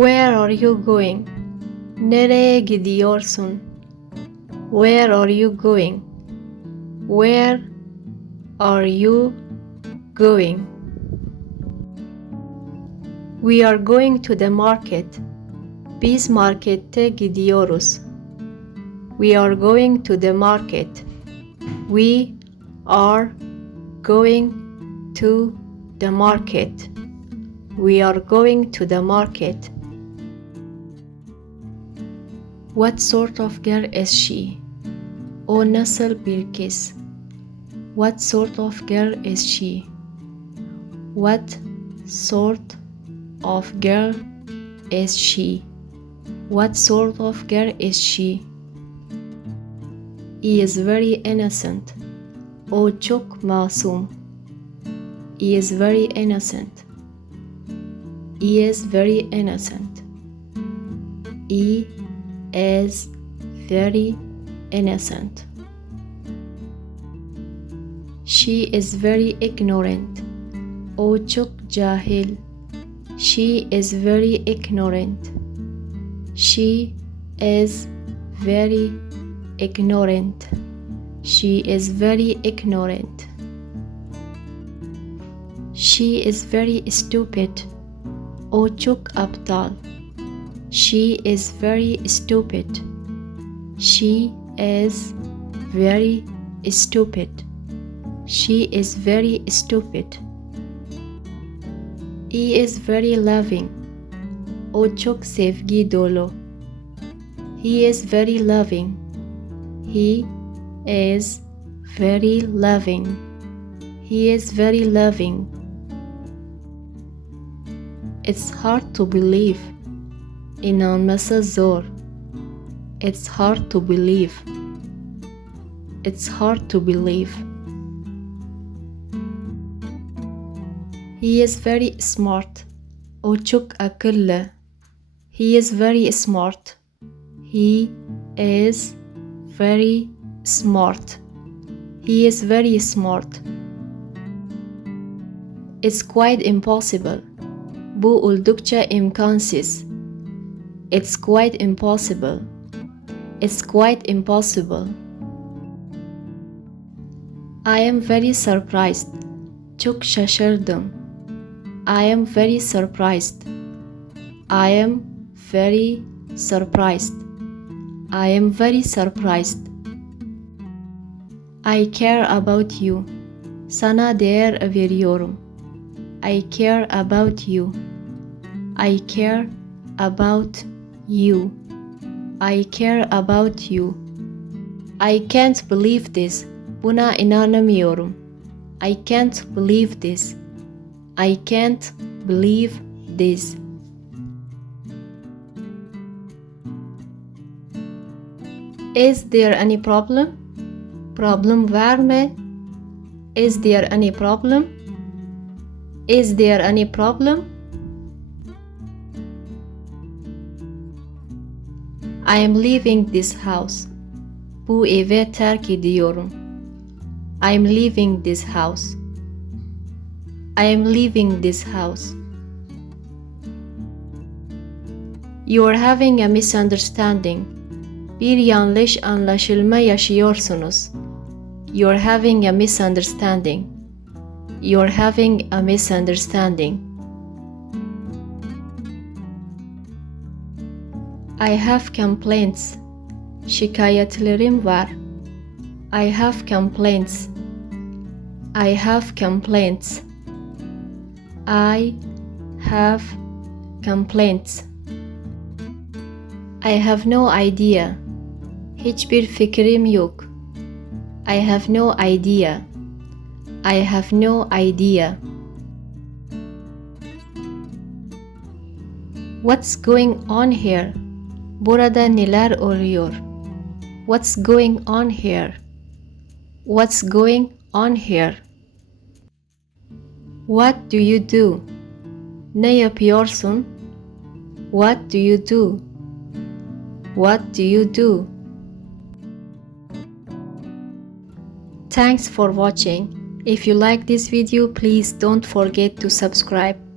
Where are you going? Nereye gidiyorsun? Where are you going? Where are you going? We are going to the market. Biz markette gidiyoruz. We are going to the market. We are going to the market. We are going to the market. What sort of girl is she? O nasıl bir kız? What sort of girl is she? What sort of girl is she? What sort of girl is she? He is very innocent. O çok masum. He is very innocent. He is very innocent. He is very innocent. She is very ignorant. O çok cahil. She is very ignorant. She is very ignorant. She is very ignorant. She is very stupid. O çok aptal. She is very stupid. She is very stupid. She is very stupid. He is very loving. O çok sevgi dolu. He is very loving. He is very loving. He is very loving. It's hard to believe. İnanması zor. It's hard to believe. It's hard to believe. He is very smart. O çok akıllı. He is very smart. He is very smart. He is very smart. It's quite impossible. Bu oldukça imkansız. It's quite impossible. It's quite impossible. I am very surprised. Çok şaşırdım. I am very surprised. I am very surprised. I am very surprised. I care about you. Sana değer veriyorum. I care about you. I care about you. I care about you. I can't believe this. Buna inanamıyorum. I can't believe this. I can't believe this. Is there any problem? Problem var mı? Is there any problem? Is there any problem? I am leaving this house. Bu evi terk ediyorum. I am leaving this house. I am leaving this house. You are having a misunderstanding. Bir yanlış anlaşılma yaşıyorsunuz. You are having a misunderstanding. You are having a misunderstanding. I have complaints. Şikayetlerim var. I have complaints. I have complaints. I have complaints. I have no idea. Hiçbir fikrim yok. I have no idea. I have no idea. What's going on here? Burada neler oluyor? What's going on here? What's going on here? What do you do? Ne yapıyorsun? What do you do? What do you do? Thanks for watching. If you like this video, please don't forget to subscribe.